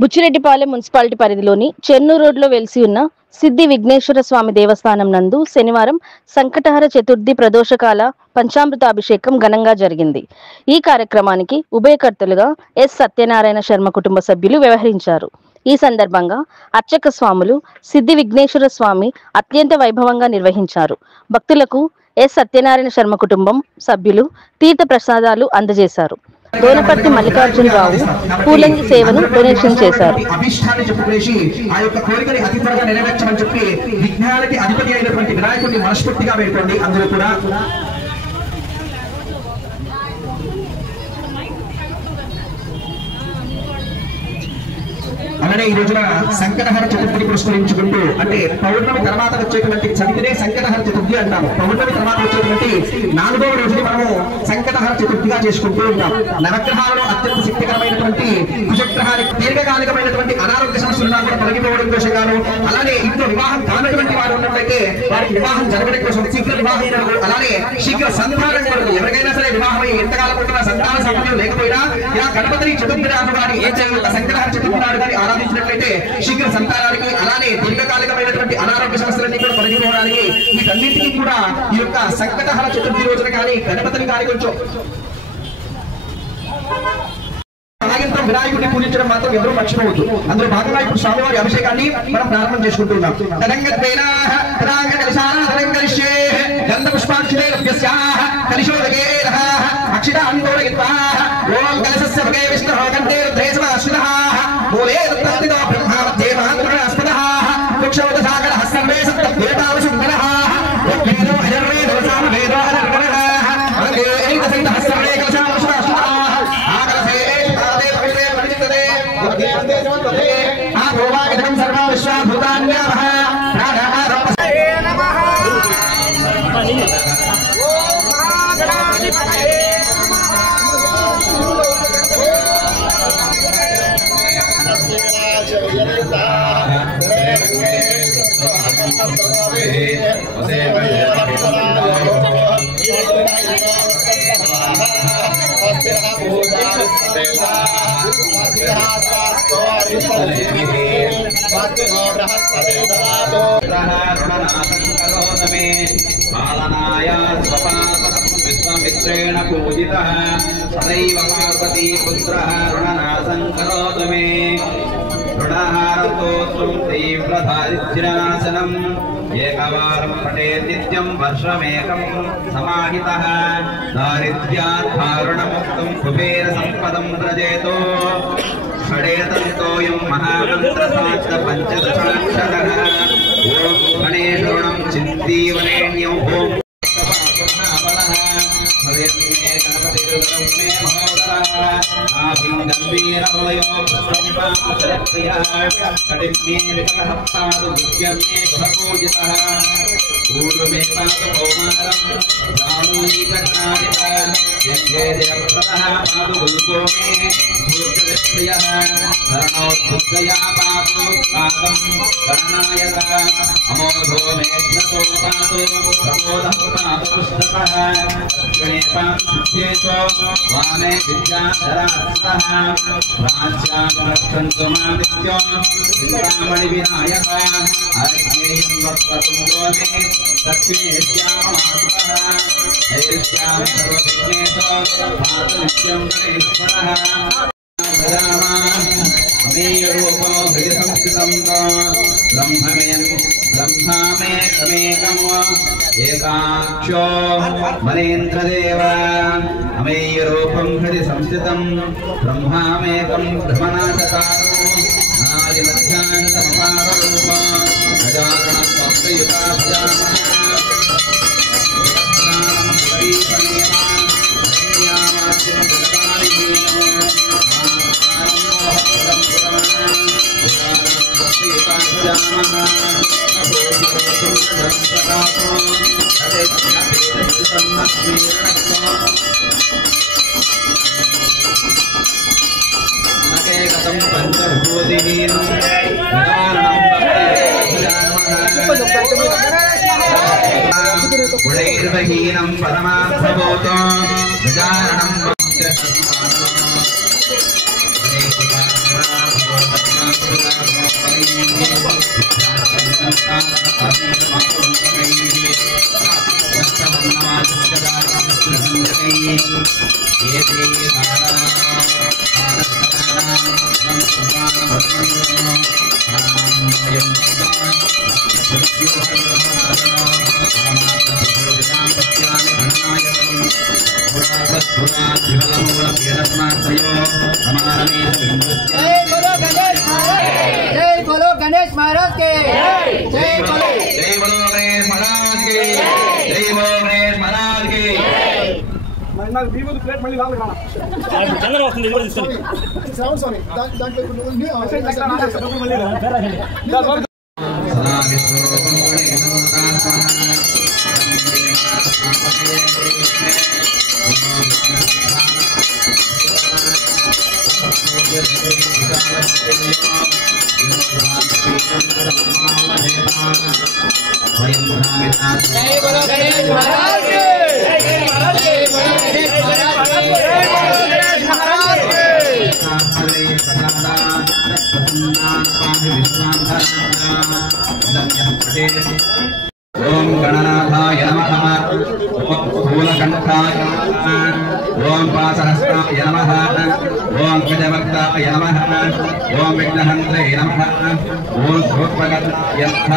Buchireddypalem municipality పరిధిలోని చెన్నూరు రోడ్లో వెలిసి ఉన్న సిద్ధి విఘ్నేశ్వర స్వామి దేవస్థానం నందు శనివారం సంకటహర చతుర్థి ప్రదోషకాల పంచామృతాభిషేకం ఘనంగా జరిగింది. ఈ కార్యక్రమానికి ఉభయకర్తలుగా ఎస్ సత్యనారాయణ శర్మ కుటుంబ సభ్యులు వ్యవహరించారు. ఈ సందర్భంగా అర్చక స్వాములు సిద్ధి విఘ్నేశ్వర స్వామి అత్యంత వైభవంగా నిర్వహించారు. భక్తులకు ఎస్ సత్యనారాయణ శర్మ కుటుంబం సభ్యులు తీర్థ ప్రసాదాలు అందజేశారు. దోనపర్తి మల్లికార్జునరావు పూలంగి సేవను డొనేషన్ చేశారు. అభిష్టాన్ని చెప్పుకునేసి ఆ యొక్క కోరికని అతి త్వరగా నెరవేర్చమని చెప్పి విఘ్నాలకి అధిపతి అయినటువంటి వినాయకుడిని మనస్ఫూర్తిగా వేడుకోండి. అందరూ కూడా అలానే ఈ రోజున సంకటహర చతుర్థిని పురస్కరించుకుంటూ, అంటే పౌర్ణమి తర్వాత వచ్చేటువంటి చవితినే సంకటహర చతుర్థి అంటాము. పౌర్ణమి తర్వాత వచ్చేటువంటి 4వ రోజుని మనము సంకటహర చతుర్థిగా చేసుకుంటూ ఉంటాం. నవగ్రహాలలో అత్యంత శక్తికరమైనటువంటి కుజగ్రహానికి దీర్ఘకాలికమైనటువంటి అనారోగ్య సమస్యలు కూడా తొలగిపోవడం కోసంగాను, అలానే ఇంట్లో వివాహం కానటువంటి వారు ఉన్నట్లయితే వారికి వివాహం జరగడం కోసం, శీఘ్ర వివాహం కొరకు, అలానే శీఘ్ర సంతానం కొరకు, ఎవరికైనా సరే వివాహమై ఎంతకాలం పుట్టిన సంతాన సమయం లేకపోయినా ఇలా గణపతి చతుర్థి నాడు గాని సంకటహర చతుర్థి నాడు గాని ఆరాధించినట్లయితే శీఘ్ర సంతానానికి, అలానే దీర్ఘకాలికమైనటువంటి అనారోగ్య సమస్యలన్నీ కూడా తొలగిపోవడానికి, వీటన్నింటినీ కూడా ఈ యొక్క సంకటహర చతుర్థి రోజున కానీ గణపతిని కానీ కొంచెం సాయంత్రం వినాయకుడిని పూజించడం మాత్రం ఎవరూ మర్చిపోవద్దు. అందులో భాగంగా ఇప్పుడు స్వామివారి అభిషేకాన్ని మనం ప్రారంభం చేసుకుంటున్నాం. विश्वामित्रेण पूजितः सदैव पार्वती पुत्रः ऋणनाशं करोतु मे ऋणहारतोऽस्त्वं तीव्रदारिद्र्यनाशनम् एकवारं पठेत् नित्यं वर्षमेकं समाहितः दारिद्र्यात् भारुणमुक्तं कुबेरसम्पदं व्रजेतो षडेतन्तोऽयं महामन्त्रशास्त्र पञ्चदशाक्षरः ॐ गणेशोणं चिन्तीवरेण्यं ॐ एकाक्षो मनेन्द्रदेव अमेयरूपं हृदि संस्थितं ब्रह्मामेकं भ्रमनाशकारो अनादिमध्यान्तमपाररूपं गजाननं भक्तयुता भजामः गुणैर्वहीनं परमार्थभूतो गजाननं जय बोलो गणेश महाराज के जय बोलो गणेश महाराज के जय बोलो गणेश महाराज के చంద్ర వస్తుంది जय बोलो गणेश महाराज के जय बोलो गणेश महाराज के ओम गणनाथाय नमः ओम स्थूलकण्ठाय नमः ओम पासहस्ताय नमः ओम गजवक्ताय नमः ओम विघ्नहन्त्रे नमः ओम श्रोत्रगताय नमः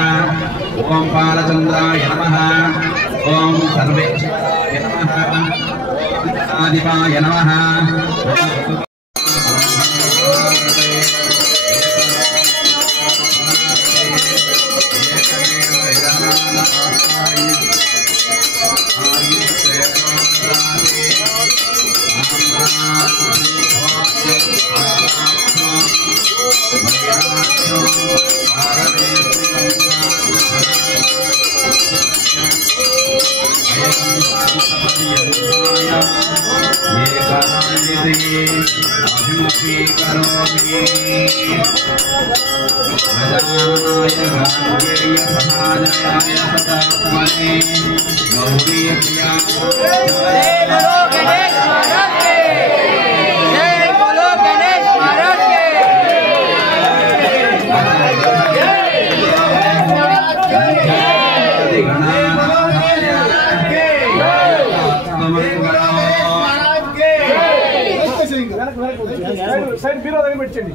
ओम पालचन्द्राय नमः ओम सर्वेक्षाय नमः ओम आदिपाय नमः సైడ్ బీరో దగ్గర పెట్టండి.